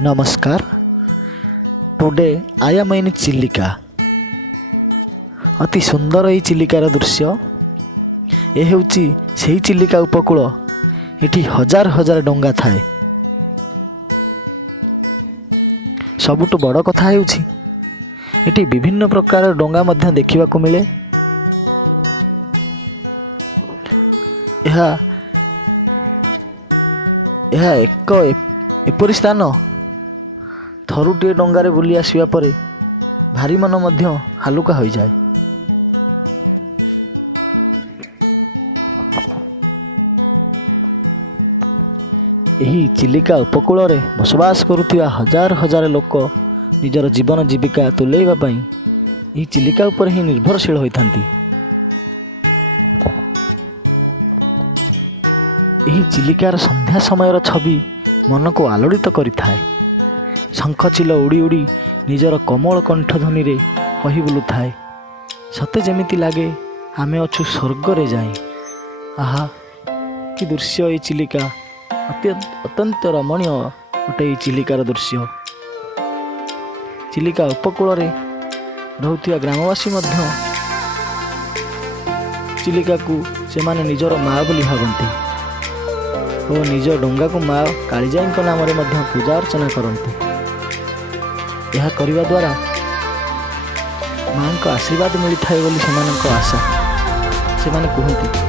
नमस्कार। Today I am इन चिलिका। अति सुंदर ये चिलिकार दृश्य। ये हेउची सेही चिलिका उपकूल। एठी हजार हजार डोंगा थाए। सबुठु बड़ कथा हेउची एठी विभिन्न प्रकार डोंगा मध्य देखिबा को मिले। यह एक एपरि स्थान थरुटे डंगारे बुली आसवा परे भारी मन मध्य हालुका हो जाए। यही चिलिका उपकूल रे बसवास करुथिबा हजार हजार लोक निजर जीवन जीविका तुलेइबा पई यही चिलिका उपर ही निर्भरशील होइथांती। यही चिलिकार संध्या समयर छवि मन को आलोड़ित करिथाए। शंखचिल उड़ी उड़ी निजर कोमल कंठध्वनि रे कहि बुलुथाए। सते जेमिति लागे आमे अछु स्वर्ग रे जाई। आहा कि दृश्य ये चिलिका। अत्यंत रमणीय गोटे चिलिकार दृश्य। चिलिका उपकूल रे रहुथिया ग्रामवासी मध्य चिलिका को से माने निजर माँ बोली भावती और निज डोंगा को माँ कालीजाई नाम रे मध्य पूजा अर्चना करती। यह करिबा द्वारा माँ को आशीर्वाद मिली थाए बोली सेमानक आशा। सेमाने कहती।